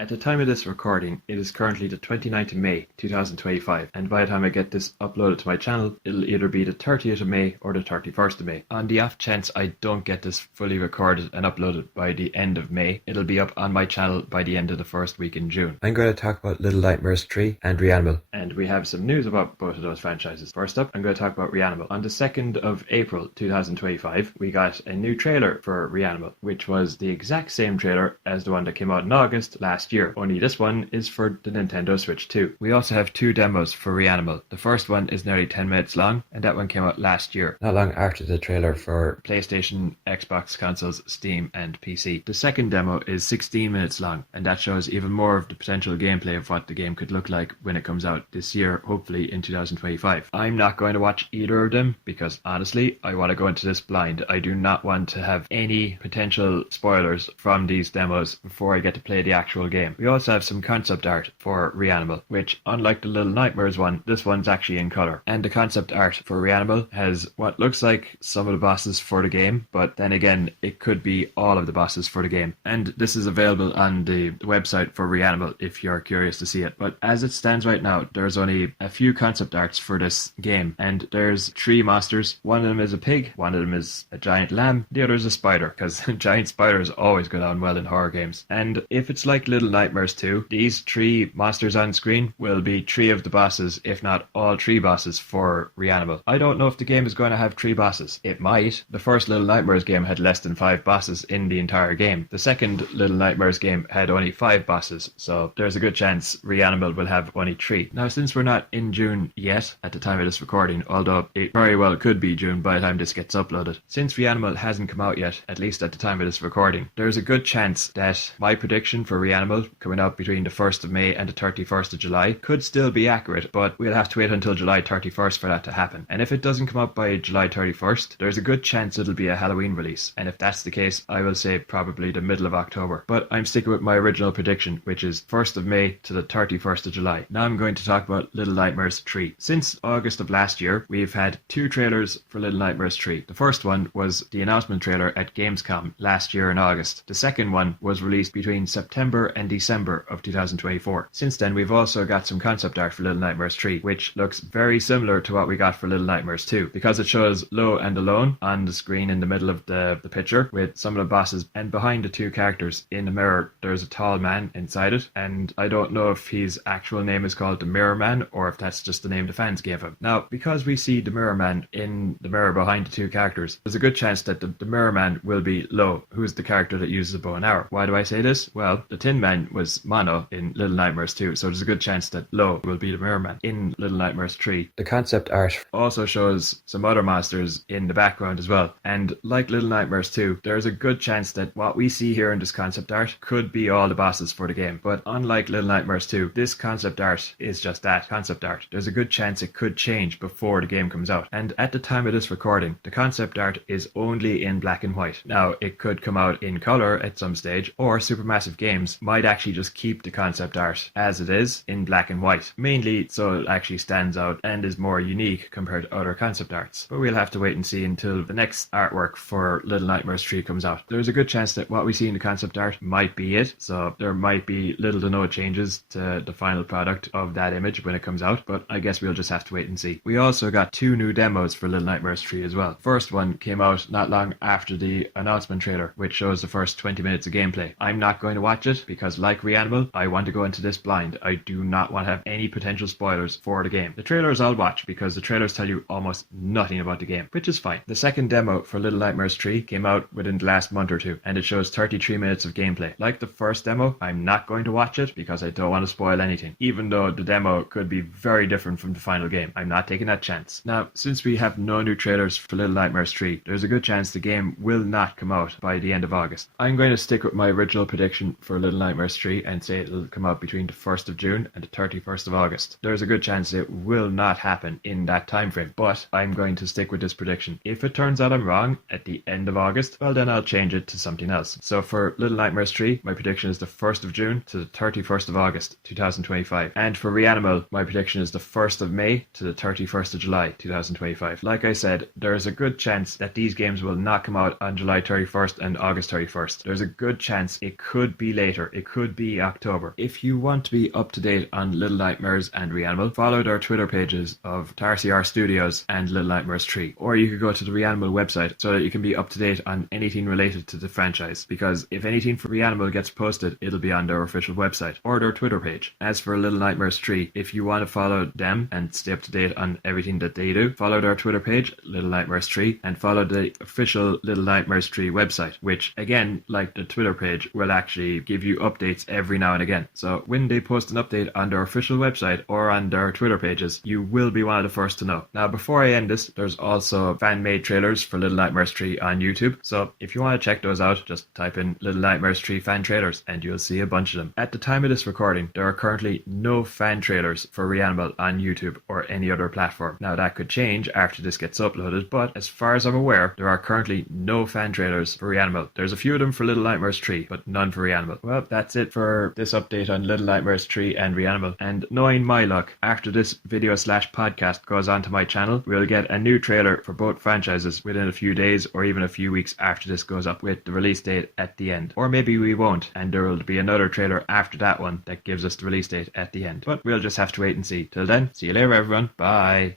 At the time of this recording, it is currently the 29th of May 2025, and by the time I get this uploaded to my channel, it'll either be the 30th of May or the 31st of May. On the off chance I don't get this fully recorded and uploaded by the end of May, it'll be up on my channel by the end of the first week in June. I'm going to talk about Little Nightmares 3 and Reanimal. And we have some news about both of those franchises. First up, I'm going to talk about Reanimal. On the 2nd of April 2025, we got a new trailer for Reanimal, which was the exact same trailer as the one that came out in August last year, only this one is for the Nintendo Switch 2. We also have two demos for Reanimal. The first one is nearly 10 minutes long, and that one came out last year, not long after the trailer for PlayStation, Xbox consoles, Steam, and PC. The second demo is 16 minutes long, and that shows even more of the potential gameplay of what the game could look like when it comes out this year, hopefully in 2025. I'm not going to watch either of them because honestly, I want to go into this blind. I do not want to have any potential spoilers from these demos before I get to play the actual game. We also have some concept art for Reanimal, which, unlike the Little Nightmares one, this one's actually in colour. And the concept art for Reanimal has what looks like some of the bosses for the game, but then again, it could be all of the bosses for the game. And this is available on the website for Reanimal if you're curious to see it. But as it stands right now, there's only a few concept arts for this game, and there's three monsters. One of them is a pig, one of them is a giant lamb, the other is a spider, because giant spiders always go down well in horror games. And if it's like Little Nightmares 2, these three monsters on screen will be three of the bosses, if not all three bosses for Reanimal. I don't know if the game is going to have three bosses. It might. The first Little Nightmares game had less than 5 bosses in the entire game. The second Little Nightmares game had only 5 bosses, so there's a good chance Reanimal will have only 3. Now, since we're not in June yet at the time of this recording, although it very well could be June by the time this gets uploaded, since Reanimal hasn't come out yet, at least at the time of this recording, there's a good chance that my prediction for Reanimal coming out between the 1st of May and the 31st of July could still be accurate, but we'll have to wait until July 31st for that to happen. And if it doesn't come out by July 31st, there's a good chance it'll be a Halloween release. And if that's the case, I will say probably the middle of October. But I'm sticking with my original prediction, which is 1st of May to the 31st of July. Now I'm going to talk about Little Nightmares 3. Since August of last year, we've had 2 trailers for Little Nightmares 3. The first one was the announcement trailer at Gamescom last year in August. The second one was released between September and December of 2024. Since then, we've also got some concept art for Little Nightmares 3, which looks very similar to what we got for Little Nightmares 2, because it shows Low and Alone on the screen in the middle of the picture with some of the bosses, and behind the two characters in the mirror there's a tall man inside it, and I don't know if his actual name is called the Mirror Man or if that's just the name the fans gave him. Now, because we see the Mirror Man in the mirror behind the two characters, there's a good chance that the Mirror Man will be Low, who's the character that uses a bow and arrow. Why do I say this? Well, the Tin Man was Mono in Little Nightmares 2, so there's a good chance that Low will be the Mirror Man in Little Nightmares 3. The concept art also shows some other monsters in the background as well, and like Little Nightmares 2, there's a good chance that what we see here in this concept art could be all the bosses for the game. But unlike Little Nightmares 2, this concept art is just that, concept art. There's a good chance it could change before the game comes out, and at the time of this recording, the concept art is only in black and white. Now, it could come out in color at some stage, or Supermassive Games might actually just keep the concept art as it is in black and white, mainly so it actually stands out and is more unique compared to other concept arts. But we'll have to wait and see until the next artwork for Little Nightmares 3 comes out. There's a good chance that what we see in the concept art might be it, so there might be little to no changes to the final product of that image when it comes out, but I guess we'll just have to wait and see. We also got 2 new demos for Little Nightmares 3 as well. First one came out not long after the announcement trailer, which shows the first 20 minutes of gameplay. I'm not going to watch it because, like Reanimal, I want to go into this blind. I do not want to have any potential spoilers for the game. The trailers I'll watch because the trailers tell you almost nothing about the game, which is fine. The second demo for Little Nightmares 3 came out within the last month or two, and it shows 33 minutes of gameplay. Like the first demo, I'm not going to watch it because I don't want to spoil anything, even though the demo could be very different from the final game. I'm not taking that chance. Now, since we have no new trailers for Little Nightmares 3, there's a good chance the game will not come out by the end of August. I'm going to stick with my original prediction for Little Nightmares 3 and say it'll come out between the 1st of June and the 31st of August. There's a good chance it will not happen in that time frame, but I'm going to stick with this prediction. If it turns out I'm wrong at the end of August, well then I'll change it to something else. So for Little Nightmares 3, my prediction is the 1st of June to the 31st of August 2025. And for Reanimal, my prediction is the 1st of May to the 31st of July 2025. Like I said, there is a good chance that these games will not come out on July 31st and August 31st. There's a good chance it could be later. It could be October. If you want to be up to date on Little Nightmares and Reanimal, follow their Twitter pages of TarCR Studios and Little Nightmares 3. Or you could go to the Reanimal website so that you can be up to date on anything related to the franchise. Because if anything for Reanimal gets posted, it'll be on their official website or their Twitter page. As for Little Nightmares 3, if you want to follow them and stay up to date on everything that they do, follow their Twitter page, Little Nightmares 3, and follow the official Little Nightmares 3 website, which again, like the Twitter page, will actually give you updates every now and again. So when they post an update on their official website or on their Twitter pages, you will be one of the first to know. Now, before I end this, there's also fan-made trailers for Little Nightmares 3 on YouTube. So if you want to check those out, just type in Little Nightmares 3 fan trailers and you'll see a bunch of them. At the time of this recording, there are currently no fan trailers for Reanimal on YouTube or any other platform. Now, that could change after this gets uploaded, but as far as I'm aware, there are currently no fan trailers for Reanimal. There's a few of them for Little Nightmares 3, but none for Reanimal. Well, that's it for this update on Little Nightmares 3 and Reanimal. And knowing my luck, after this video / podcast goes onto my channel, we'll get a new trailer for both franchises within a few days or even a few weeks after this goes up, with the release date at the end. Or maybe we won't, and there will be another trailer after that one that gives us the release date at the end. But we'll just have to wait and see. Till then, see you later everyone. Bye.